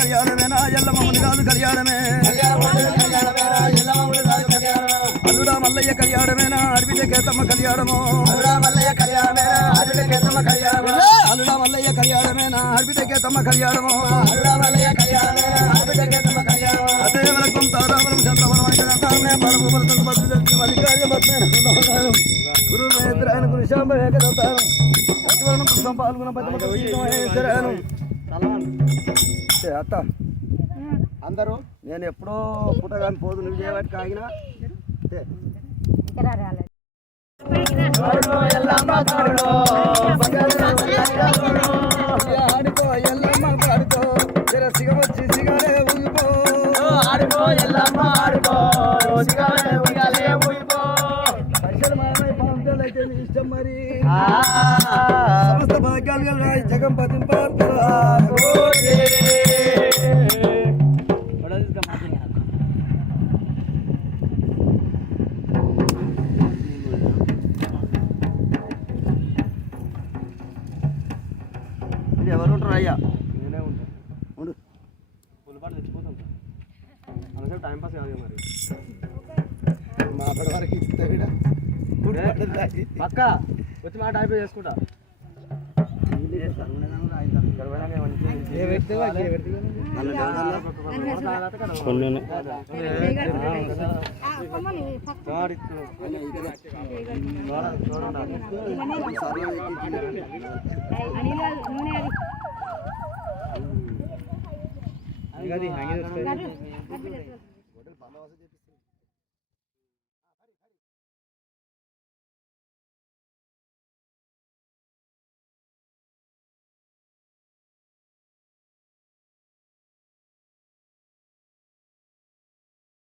కళ్యాణమేనా ఎల్లమ్మ రాజు కళ్యాణమే అల్లుడా మల్లయ్య కళ్యాణమేనా అడవిట కేతమ్మ కళ్యాణము అల్లుడా మల్లయ్య కళ్యాణమేనా అడవిట కేతమ్మ కళ్యాణము అల్లుడా మల్లయ్య కళ్యాణమేనా అడవిట కేతమ్మ కళ్యాణము అల్లుడా మల్లయ్య కళ్యాణమేనా అడవిట కేతమ్మ కళ్యాణము అదేవరకం తారావరం చంద్రవరం అంతనే పరమపురత బస్సు మల్లికార్జున బస్సు గురు మేత్రాయన గురు శాంబ ఏకదంతాను అతివరణం పుష్పం పాల్గొన పద్మేశ్వరాను అత్త అందరూ నేను ఎప్పుడో పుట్టగాని పోదు నువ్వు చేయబట్టి కాగినా ఆడుకో ఎల్లమ్మ ఆడుకో జర సిగవచ్చి సిగాలే ఊగిపో ఆడుకో ఎల్లమ్మ ఆడుకో సిగాలే ఊగాలే ఊగిపో పైసలు మామయ్య పాంతలు అయితే నీ ఇష్టం మరి సమస్త భాగ్యాలు జగం పతింపార్తరా ఎవరు ఉంటారు అయ్యా నేనే ఉంటాను ఉండు పులిపాటు తెచ్చిపోతాం అందుకే టైంపాస్ కాదు మరి మాపడి వరకు ఇస్తే పక్క వచ్చి మాట అయిపోయి చేసుకుంటా అది